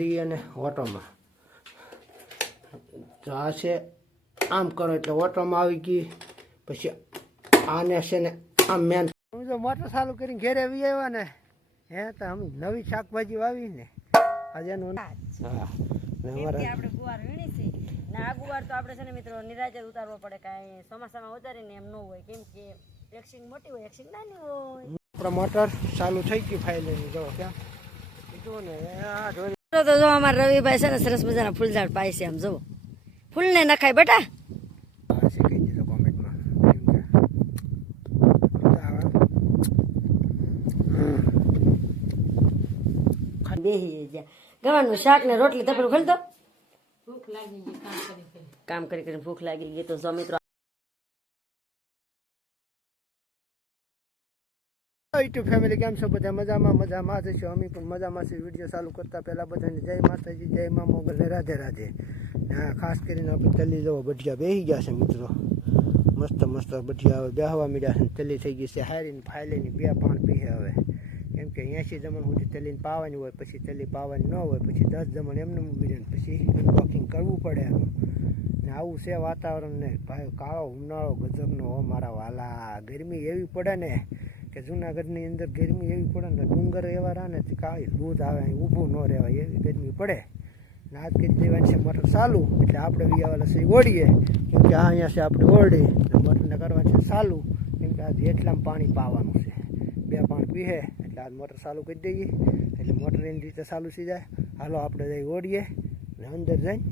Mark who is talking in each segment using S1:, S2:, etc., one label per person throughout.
S1: દી અને ઓટોમાં તો આ છે આમ કરો એટલે ઓટોમાં આવી ગઈ. પછી આને છે ને આમ મેન હું જો મોટર ચાલુ કરીને ઘેરે આવી આવ્યા ને હે તો અમે નવી શાકભાજી વાવી ને. આજે એનું હા ને
S2: કેમ કે
S1: અમારા
S2: આપણે ગુવાર વીણી છે. ને આ ગુવાર તો આપણે છે ને મિત્રો નિરાજે ઉતારવો પડે કાંઈ ચોમાસામાં ઉતારીને એમ ન હોય. કેમ કે એક્સિંગ મોટી હોય એક્સિંગ નાની હોય.
S1: આપણા મોટર ચાલુ થઈ ગઈ ફાઇલ જો ક્યાં? કીધું ને આ
S2: તો જો અમારા રવિભાઈ છે ને સરસ મજાના ફૂલઝાડ પાય છે આમ જુઓ. ફૂલને નખાય બેટા. બેહી ગયા ગવાનું શાક ને રોટલી તપેલું ખોલી દો કામ કરી કરીને ભૂખ લાગી ગઈ તો જો મિત્રો
S1: યુટ્યુબ ફેમિલી કેમ છો? બધા મજામાં? મજામાં છો અમે પણ મજામાં છે. વીડિયો ચાલુ કરતા પહેલાં બધાને જય માતાજી, જય મા મોગલને રાધે રાધે. ને ખાસ કરીને આપણે તલી જવો બઢિયા બેસી ગયા છે મિત્રો. મસ્ત મસ્ત બઢિયા હવે બેહવા મળ્યા છે તલી થઈ ગઈ છે. હારીને ફાયલીની બે પાણ પીએ હવે. કેમ કે એંશી જમણ સુધી તલીને પાવાની હોય, પછી તલી પાવાની ન હોય, પછી દસ જમણ એમને મૂકી દે પછી અનબોક્સિંગ કરવું પડે ને આવું છે વાતાવરણ ને. ભાઈ, કાળો, ઉનાળો ગજબનો હો મારા વાલા. ગરમી એવી પડે ને કે જુનાગઢની અંદર ગરમી એવી પડે ને ડુંગર એવા રહે ને કાંઈ દૂધ આવે, અહીં ઊભું ન રહેવાય એવી ગરમી પડે. ને આજ કરી દેવાની છે મોટર ચાલુ, એટલે આપણે વિયાવાલા છે ઓળીએ. કેમ કે અહીંયા છે આપણે ઓરડી મટરને મોટરને કરવાની છે ચાલુ. કેમ કે આજ એટલામાં પાણી પાવાનું છે. બે પાણી પીહે, એટલે આજ મોટર ચાલુ કરી દઈએ. એટલે મોટર એની રીતે ચાલુ થઈ જાય. હાલો આપણે જઈ ઓળીએ ને અંદર જઈને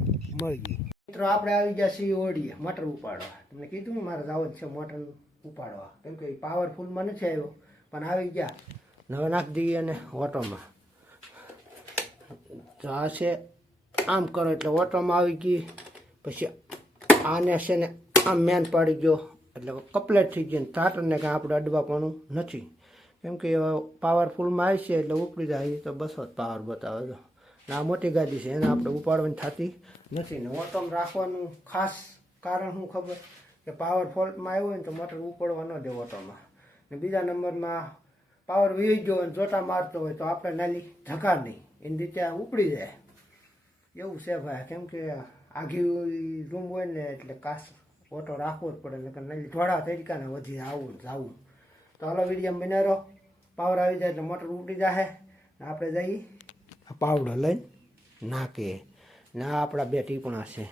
S1: મળીએ. મિત્રો, આપણે આવી ગયા છીએ ઓળીએ, મટર ઉપાડવા. તમને કીધું મારે જવાનું છે મોટર ઉપાડવા. કેમ કે પાવરફુલમાં નથી આવ્યો પણ આવી ગયા. નવે નાખી દઈએ અને ઓટોમાં. તો આ છે, આમ કરો એટલે ઓટોમાં આવી ગઈ. પછી આને છે ને આમ મેન પાડી ગયો. એટલે કપલેટ થઈ ગઈ ટાટરને કાંઈ આપણે અડવાપણું નથી. કેમ કે પાવરફુલમાં આવી છે એટલે ઉપડી જાય. તો બસો જ પાવર બતાવે તો આ મોટી ગાડી છે. એને આપણે ઉપાડવાની થતી નથી. ને ઓટોમાં રાખવાનું ખાસ કારણ શું ખબર? કે પાવર ફોલ્ટમાં આવ્યો હોય ને તો મોટર ઉપડવા ન દેવો ઓટોમાં ને બીજા નંબરમાં પાવર વી ગયો હોય જોટા મારતો હોય તો આપણે નાલી ધક્કા નહીં. એની રીતે ઉપડી જાય. એવું છે ભાઈ. કેમ કે આઘી રૂમ હોય ને એટલે કાસ ઓટો રાખવો જ પડે, નકર નાલી થોડા તરીકાને વધી આવું જવું. તો હાલો વીડિયો રહો. પાવર આવી જાય એટલે મોટર ઉપડી જાય ને આપણે જઈએ. પાવડો લઈને નાખીએ. ને આ આપણા બે ટીપણા છે.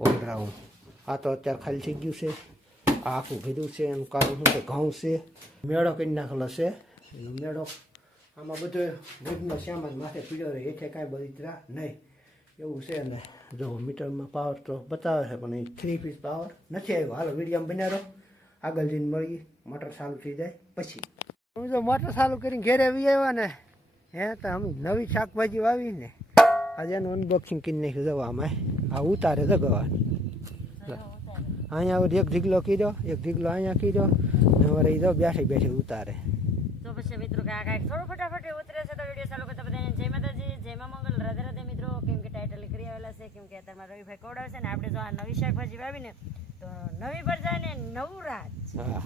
S1: ઓગરાવું આ તો અત્યારે ખાલી થઈ ગયું છે. આ આખું કીધું છે, એનું કારણ શું કે ઘઉં છે. મેળો કરી નાખેલો છે. એનો મેળો આમાં બધો દૂધનો સામાન માથે પીડ્યો રહે એઠે કાંઈ બળતરા નહીં. એવું છે ને જો મીટરમાં પાવર તો બતાવે છે, પણ એ થ્રી પીસ પાવર નથી આવ્યો. હાલો વીડિયો બન્યા રહો. આગળ જઈને મળીએ. મોટર ચાલુ થઈ જાય પછી. હું જો મોટર ચાલુ કરીને ઘેરે આવી આવ્યા ને, હે, તો અમે નવી શાકભાજી વાવી ને આજે એનું અનબોક્સિંગ કરીને નાખ્યું જવામાં આ ઉતારે જગવા અહીંયા વળી એક ઢીકલો કીધો એક ઢીકલો અહીંયા કીધો ને હવે તો બેઠી બેઠી ઉતારે.
S2: તો પછી મિત્રો કે આ કાંઈક થોડું ફટાફટ ઉતરે છે તો વીડિયો ચાલુ કરતા બધાને. જય માતાજી જય મા મંગલ. રાધે રાધે મિત્રો. કેમ કે ટાઇટલ કરી આવેલા છે કેમ કે અત્યારમાં રવિભાઈ કોવડાવે છે ને આપણે જો આ નવી શાકભાજી વાવીને તો નવી પર જાય ને નવું રાજ
S1: હા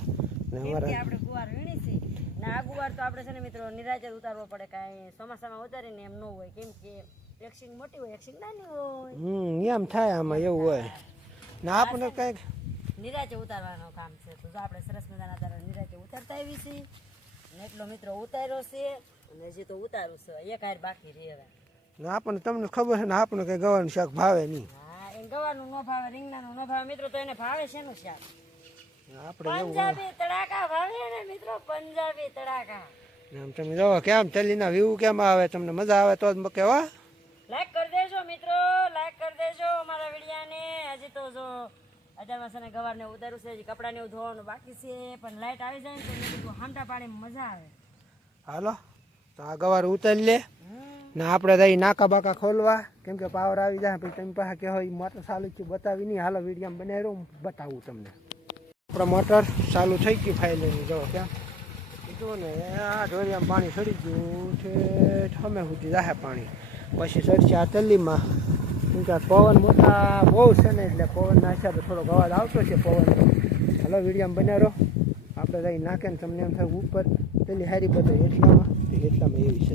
S2: આપણે ગુવાર વીણી છે. ને આ ગુવાર તો આપણે છે ને મિત્રો નિરાજે જ ઉતારવો પડે કાંઈ ચોમાસામાં ઉતારીને એમ ન હોય. કેમ કે એક્સિંગ મોટી હોય એક્સિંગ નાની હોય.
S1: હમ એમ થાય આમાં એવું હોય. ને આપણે કંઈક
S2: નિરાજે ઉતારવાનું કામ છે. તો જો આપણે સરસ મજાના તારા નિરાજે ઉતારતા આવી છીએ. ને એટલો મિત્રો ઉતાર્યો છે. અને હજી તો ઉતારું છે. એક હાર બાકી રહે હવે.
S1: ને આપણને તમને ખબર છે ને આપણે કંઈ ગવાનું શાક ભાવે નહીં.
S2: હા એ ગવાનું ન ભાવે રીંગણાનું ન ભાવે. મિત્રો તો એને ભાવે શેનું શાક?
S1: આપણે
S2: પંજાબી તડાકા ભાવે ને મિત્રો? પંજાબી તડાકા.
S1: આમ તમે જોવો કેમ તલીના વ્યૂ કેમ આવે તમને મજા આવે તો જ મ- કેવા?
S2: લાઈક કરી દેજો મિત્રો. લાઈક કરી દેજો અમારા વિડીયાને હજી તો જો અત્યારમાં છે ને ગવારને ઉતાર્યું છે કપડાને એવું ધોવાનું બાકી છે, પણ લાઈટ આવી જાય તો હાંડા પાણી મજા આવે.
S1: હાલો, તો આ ગવાર ઉતારી લે. ને આપણે રહી નાકા બાકા ખોલવા. કેમ કે પાવર આવી જાય પછી તમે પાસે કહેવાય હોય મોટર ચાલુ છે બતાવી નહીં. હાલો વિડીયા બનાવી રહું બતાવું તમને. આપણે મોટર ચાલુ થઈ ગઈ ફાઇલની જો, ક્યાં? કીધું ને, આ ઢોરિયામાં પાણી સડી ગયું. છે અમે સુધી રાહે પાણી. પછી ચડશે આ તલ્લીમાં કે પવન મોટા બહુ છે ને એટલે પવનના હિસાબે થોડોક અવાજ આવતો છે પવન. હાલો વિડીયામાં બન્યા રહો આપણે જઈ નાખે ને તમને એમ થાય ઉપર. પેલી હારી બધા તો એટલામાં એવી છે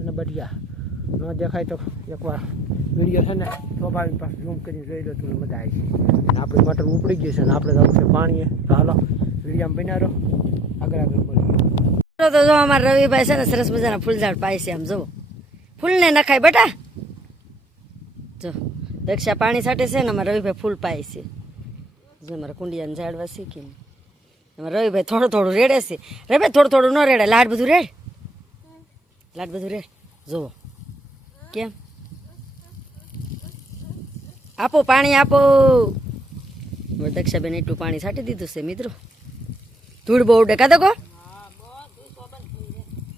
S1: અને બઢિયા. ન દેખાય તો એકવાર વીડિયો છે ને સ્વાભાવિક પાસે ઝૂમ કરીને જોઈ લો, તમને મજા આવી છે આપણે મટર ઉપડી ગયું છે ને આપણે જવું છે પાણીએ. તો હાલો વિડીયામાં બન્યા રહો આગળ આગળ બોલીએ.
S2: તો જો અમારા રવિભાઈ છે ને સરસ મજાના ફૂલઝાડ પાય છે આમ, જુઓ. ફૂલને નખાય બેટા. જો, દક્ષા પાણી છાંટે છે ને અમારે રવિભાઈ ફૂલ પાય છે. જો, અમારે કુંડિયાને ઝાડવા શીખીને અમારા રવિભાઈ થોડું થોડું રેડે છે. રવિભાઈ થોડું થોડું ન રેડે, લાડ બધું રેડ? લાડ બધું રેડ? જુઓ. કેમ? આપો પાણી, આપો. દક્ષાબેન એટલું પાણી છાંટી દીધું છે, મિત્રો. ધૂળ બહુ ઉડે. કો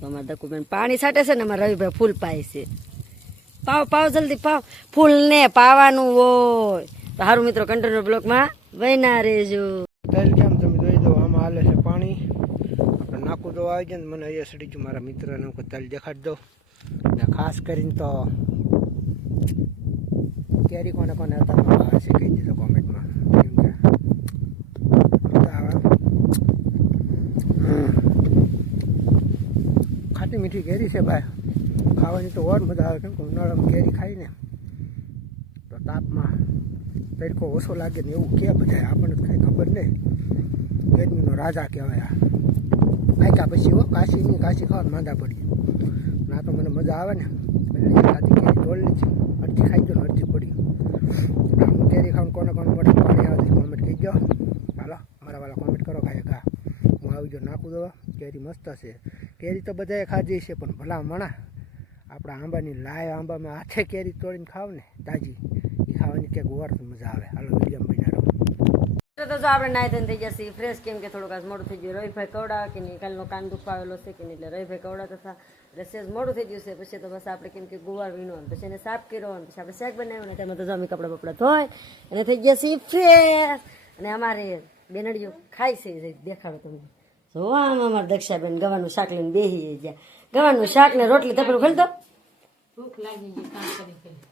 S2: તો અમારા દકુબેન પાણી છાંટે છે ને અમારે રવિભાઈ ફૂલ પાય છે. પાવ પાવ, જલ્દી પાવ. ફૂલ ને પાવાનું હોય. તો સારું મિત્રો કન્ટેનર બ્લોકમાં વૈના રહેજો.
S1: તલ કેમ તમે જોઈ દો, આમાં હાલે છે પાણી. નાખું તો આવી ગયા મને અહીંયા સડી ગયું, મારા મિત્રને હું તલ દેખાડી ને ખાસ કરીને તો કેરી કોને કોને હતા ભાવે છે કહી દીધો કોમેન્ટમાં. કેમ કે ખાટી મીઠી કેરી છે ભાઈ. ખાવાની તો ઓર મજા આવે કેમ કે ઉનાળામાં કેરી ખાઈને તો તાપમાં તડકો ઓછો લાગે ને એવું કે બધા આપણને તો કાંઈ ખબર નહીં. ગરમીનો રાજા કહેવાય આ. કાંઈકા પછી હો કાશીની કાશી ખાવાનું માંદા પડી ના તો મને મજા આવે ને. કાચી કેરી તોડલી છે અડધી ખાઈ ગયો ને અડધી પડી હું કેરી ખાવાનું કોને કોને મોઢે પાણી આવે કોમેન્ટ કહી ગયો હાલો, મારા વાળા કોમેન્ટ કરો ખાય કા હું આવી જો નાખું દવા. કેરી મસ્ત છે. કેરી તો બધાએ ખાધી છે, પણ ભલા મણા. આપણા આંબાની લાય આંબામાં હાથે કેરી તોડીને ખાવ ને, તાજી. એ ખાવાની ક્યાંક ઓર મજા આવે. હાલો, વીડિયો બન્યા
S2: તો જો આપણે નાઈ ધન થઈ જશે ફ્રેશ કેમ કે થોડુંક આજ મોડું થઈ ગયું. રવિભાઈ કવડા કે નહીં, કાલનો કાન દુખાવેલો છે કે નહીં, એટલે રવિભાઈ કવડા તથા એટલે સેજ મોડું થઈ ગયું છે. પછી તો બસ આપણે કેમ કે ગુવાર વીણો પછી એને સાફ કર્યો અને પછી આપણે શાક બનાવ્યું ને તેમાં તો જમી કપડા બપડા ધોય અને થઈ ગયા છે ફ્રેશ અને અમારે બેનડીઓ ખાય છે દેખાડો તમને. જો આમ અમારા દક્ષાબેન ગવાનું શાક લઈને બેસી ગયા. ગવાનું શાક ને રોટલી તપેલું ખોલી દો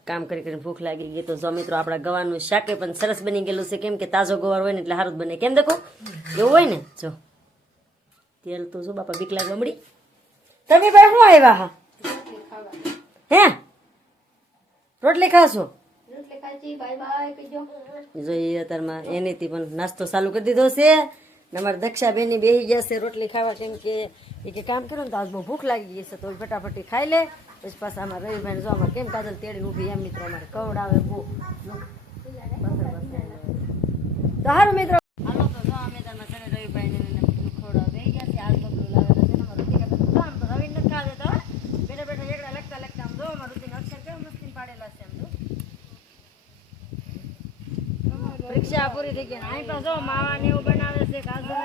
S2: કામ કરી કરીને ભૂખ લાગી ગઈ તો જો મિત્રો આપણા ગવાનું શાકે પણ સરસ બની ગયેલું છે. કેમ કે તાજો ગવાર હોય ને એટલે સારું બને. કેમ દેખો? એવું હોય ને? જો. તેલ તો જો બાપા બીક લાગે મળી તમે ભાઈ શું આવ્યા હા? હે? રોટલી ખાશો? જોઈએ અત્યારમાં એનેથી પણ નાસ્તો ચાલુ કરી દીધો છે. ને અમારા દક્ષા બેસી ગયા છે રોટલી ખાવા. કેમ કે એ કે કામ કર્યું ને તો આજ બહુ ભૂખ લાગી ગઈ છે તો ફટાફટી ખાઈ લે. પછી પાછા અમારા રવિભાઈ જો અમારે કેમ કાજલ તેડી ઊભી એમ મિત્રો અમારે કવડાવે બહુ. તો હારું મિત્રો. હાલો તો જો અમે તમારા સને રવિભાઈને એને ખવડાવવા બેસી ગયા છે આજ બબલું લાવેલા છે ને અમારા તો આમ તો રવિને નથી ખાવા દેતા બેઠા બેઠા એકડા લખતા લખતા આમ જો અમારા રુતિને અક્ષર કેવા પાડેલા છે આમ તો પરીક્ષા પૂરી થઈ ગઈ અહીં પણ જો માવા ને એવું બનાવે છે. કાજુ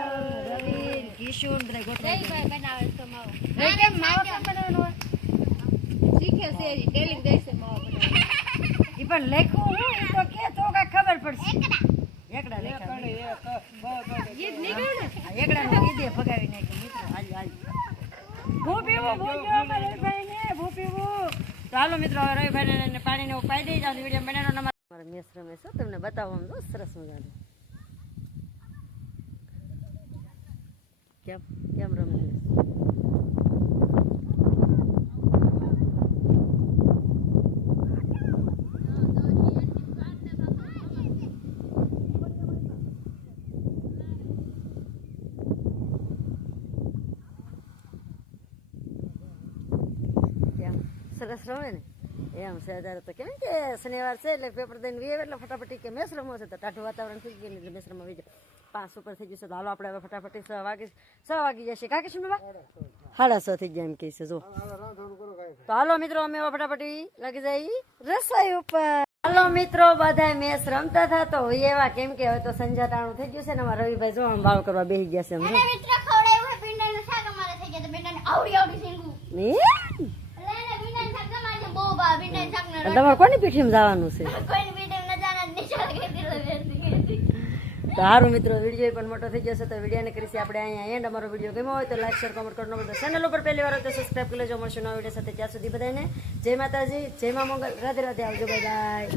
S2: રવિ ને બધા ગોઠવાઈ ગયું. કેમ માવા કેમ બનાવવાનું ઈ પણ લેખું હું તો કે તો કા ખબર પડશે. એકડા. લેખા એકડા એકડાનું કીધે ભગાવી નાખ્યું મિત્રો. હાલ હાલ. ભૂ પીવું ભૂ પીવું અમારે રવિભાઈને ભૂ પીવું. તો હાલો મિત્રો હવે રવિભાઈને પાણીને એવું પાઈ દઈ જાવ વીડિયો બનાવવાનો નંબર મારા મેસ રમે છે તમને બતાવો આમ જો સરસ મજાનું. કેમ કેમ રમે છે? કેમ સરસ રમે ને એમ છે અત્યારે તો કેમ કે શનિવાર છે એટલે પેપર દઈને વીએ એટલે ફટાફટી કે મેચ રમવો છે તો ટાઢું વાતાવરણ થઈ ગયું એટલે મેચ રમવા વીજે પાંચ ઉપર થઈ ગયું છે તો હાલો આપણે હવે ફટાફટી છ વાગે છ વાગી જશે કાકે શું બાબા સાડા છ થઈ ગયા એમ કહે છે જો તો હાલો મિત્રો અમે ફટાફટી લાગી જાય રસોઈ ઉપર હાલો મિત્રો બધા મેચ રમતા હતા તો હોય એવા કેમ કે હવે તો સંજાટાણું થઈ ગયું છે ને અમારા રવિભાઈ જો આમ ભાવ કરવા બેસી ગયા છે એમ જો.
S3: ખવડાવ્યું હોય ભીંડાનું શાક અમારે થઈ ગયા તો ભીંડાને આવડી આવડી શીંગું
S2: ને?
S3: એટલે એને ભીંડાનું શાક ગમાડે છે બહુ ભાવે ભીંડાનું શાક ને
S2: અને તમારે કોની પીઠીમાં જવાનું છે? તો સારું મિત્રો વીડિયો પણ મોટો થઈ જશે તો વિડીયોને કરીશ આપણે અહીંયા એન્ડ અમારો વીડિયો ગમ્યો હોય તો લાઈક શેર કમેન્ટ કરવાનો બધા ચેનલ ઉપર પહેલી વાર તો સબસ્ક્રાઈબ કરી લેજો. મળશે નવા વીડિયો સાથે. ત્યાં સુધી બધાને જય માતાજી જય મા મંગલ. રાધે રાધે આવજો. Bye bye